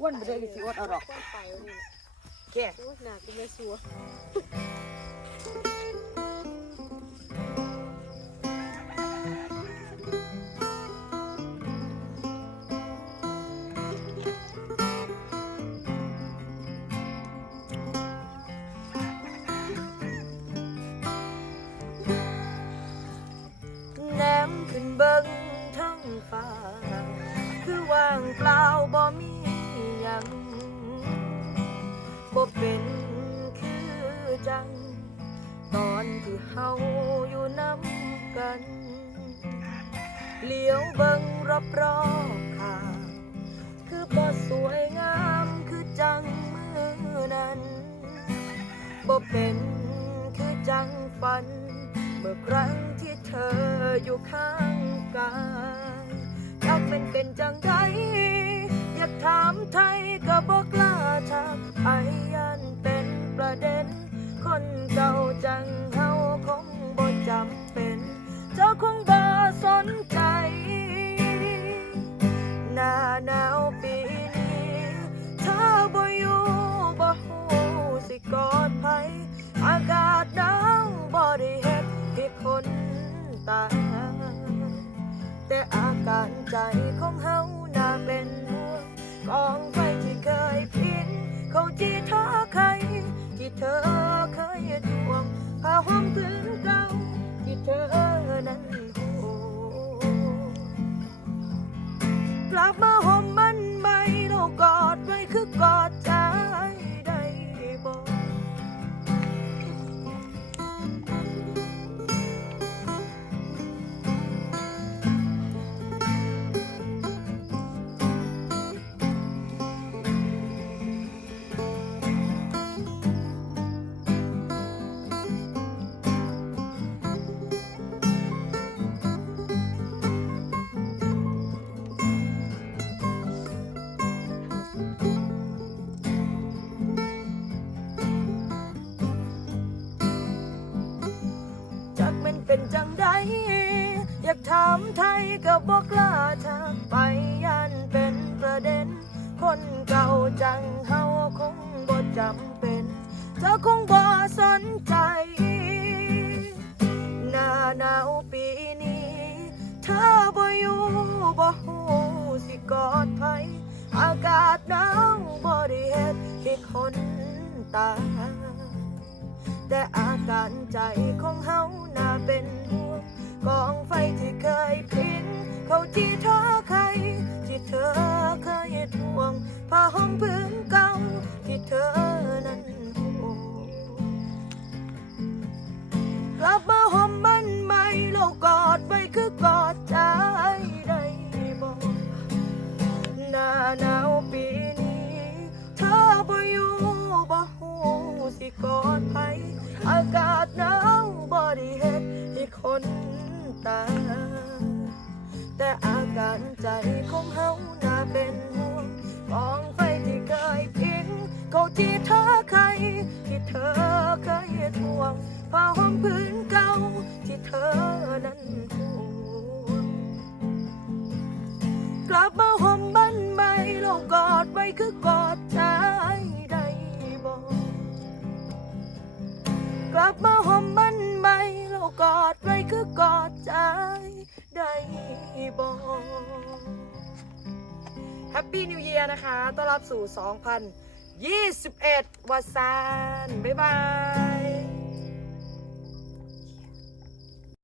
อ้วนไปเลยสิอดเอาหรอกก้อนไปวันนี้น่ะแค่โอ้ยหนากูไม่สัว บ่เป็นคือจัง ตอนที่เฮาอยู่น้ำกันเลี้ยวเบิ่งรอบรอบๆข้าคือบ่สวยงามคือจังมือนั้นบ่เป็นคือจังฝัน เมื่อครั้งที่เธออยู่ข้างกายอยากเป็นเป็นจังไดอยากถามไทยก็บ ใจของเฮาน่าเป็นห่วงกองไฟที่เคยพินเขาจีเธอใครที่เธอเคยทวงผ้าห่มพื้นเก่าที่เธอนั้น จังใดอยากถามไทยก็บอกกล้าทักไปยันเป็นประเด็น คนเก่าจังเฮาคงบ่จำเป็น เธอคงบ่สนใจ หน้าหนาวปีนี้ เธอบ่อยู่บ่ฮู้สิกอดไผอากาศหนาวบ่ได้เฮ็ดให้คนตาย แต่อาการใจของเฮาน่าเป็นห่วงกองไฟที่เคยพินเขาจีเธอใคร ที่เธอเคยทวงผ้าห่มพื้นเก่าที่เธอนั้นห่วงกลับมาห่มมันใหม่เรากอดไว้คือกอดใจได้บอกหน้าหนาวปี กอดไผอากาศหนาวบ่ได้เฮ็ดให้คนตา แต่อาการใจของเฮาน่าเป็นห่วงกองไฟที่เคยพิงเขาที่เธอใครที่เธอเคยทวงผ้าห่มพื้นเก่าที่เธอนั้นห่วงกลับมา แฮปปี้นิวเยียร์นะคะ ต้อนรับสู่ 2021วัสานบ๊ายบาย